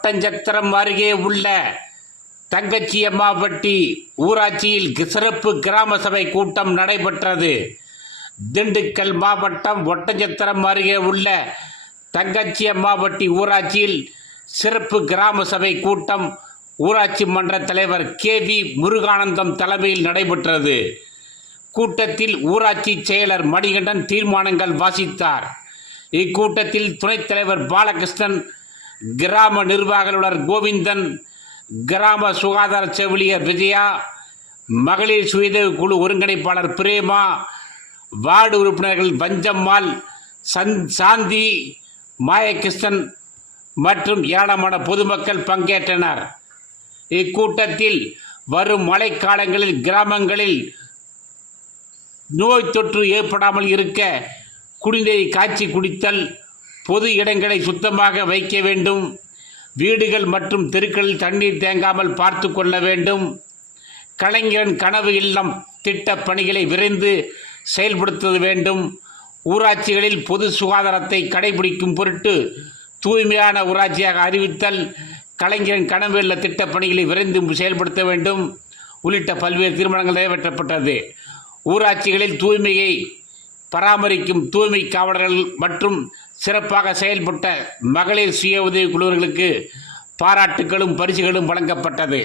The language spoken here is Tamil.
ஒட்டஞ்சத்திரம் அருகே உள்ள தங்கச்சியம்மாபட்டி ஊராட்சியில் சிறப்பு கிராம சபை கூட்டம் நடைபெற்றது. திண்டுக்கல் மாவட்டம் ஒட்டஞ்சத்திரம் அருகே உள்ள தங்கச்சியம்மாபட்டி ஊராட்சியில் சிறப்பு கிராம சபை கூட்டம் ஊராட்சி மன்ற தலைவர் KV முருகானந்தம் தலைமையில் நடைபெற்றது. கூட்டத்தில் ஊராட்சி செயலர் மணிகண்டன் தீர்மானங்கள் வாசித்தார். இக்கூட்டத்தில் துணைத் தலைவர் பாலகிருஷ்ணன், கிராம நிர்வாக அலுவலர் கோவிந்தன், கிராம சுகாதார செவிலியர் விஜயா, மகளிர் சுயதேவ குழு ஒருங்கிணைப்பாளர் பிரேமா, வார்டு உறுப்பினர்கள் பஞ்சம்மாள், சாந்தி, மாயகிருஷ்ணன் மற்றும் ஏராளமான பொதுமக்கள் பங்கேற்றனர். இக்கூட்டத்தில் வரும் மழைக்காலங்களில் கிராமங்களில் நோய் தொற்று ஏற்படாமல் இருக்க குடிநீரை காய்ச்சி குடித்தல், பொது இடங்களை சுத்தமாக வைக்க வேண்டும், வீடுகள் மற்றும் தெருக்களில் தண்ணீர் தேங்காமல் பார்த்து கொள்ள வேண்டும், கலைஞரின் கனவு இல்லம் திட்ட பணிகளை விரைந்து செயல்படுத்த வேண்டும், ஊராட்சிகளில் பொது சுகாதாரத்தை கடைபிடிக்கும் பொருட்டு தூய்மையான ஊராட்சியாக அறிவித்தல், கலைஞரின் கனவு இல்ல திட்ட பணிகளை விரைந்து செயல்படுத்த வேண்டும் உள்ளிட்ட பல்வேறு தீர்மானங்கள் நிறைவேற்றப்பட்டது. ஊராட்சிகளில் தூய்மையை பராமரிக்கும் தூய்மை காவலர்கள் மற்றும் சிறப்பாக செயல்பட்ட மகளிர் சுய உதவி குழுவினர்களுக்கு பாராட்டுகளும் பரிசுகளும் வழங்கப்பட்டது.